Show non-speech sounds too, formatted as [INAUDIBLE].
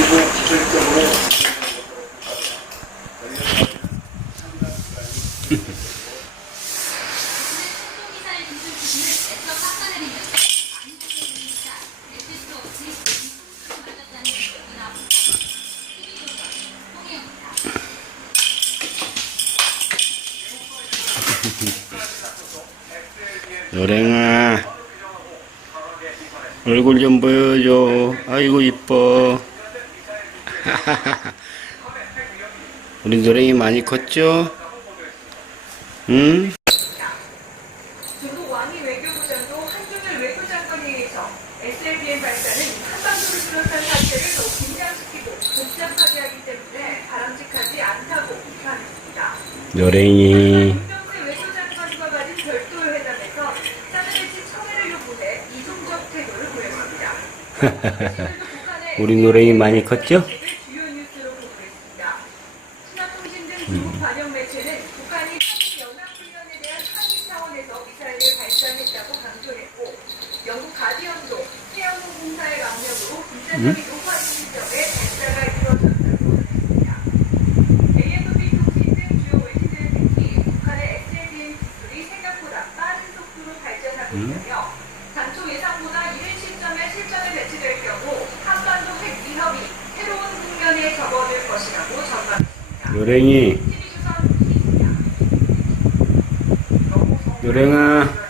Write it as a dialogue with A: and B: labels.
A: 일부 [LAUGHS]
B: 통해옵니다.
C: 노랭아 얼굴 좀 보여줘 아이고 이뻐 [LAUGHS] 우리 노랭이 많이 컸죠? 응?
D: 중국 왕이 외교부장도 한중일 외교장관에 의해서 SLBM 발사는 한반도를 비롯한 사태를 더 긴장시키고 복잡하게 하기 때문에 바람직하지 않다고 비판했습니다.
C: 노랭이. [LAUGHS] 우리 노랭이 많이 컸죠?
D: 주요 뉴스로 보도했습니다. 신화통신 등 중국 관영 매체는 북한이 한미 연합훈련에 대한 항의 차원에서 미사일을 발사했다고 강조했고 영국 가디언도 태양호 공사의 강력으로 군사력이 높아진 시점에 발사가 이루어졌다고 보도했습니다. AFP 통신 등 주요 외신들은 특히 북한의 SLBM 기술이 생각보다 빠른 속도로 발전하고 있으며 당초 예상보다 이른 시점에 실전에 배치될 경우 한반도 핵 위협이 새로운 국면에 접어들 것이라고 전망했습니다.
C: 노랭이 这个。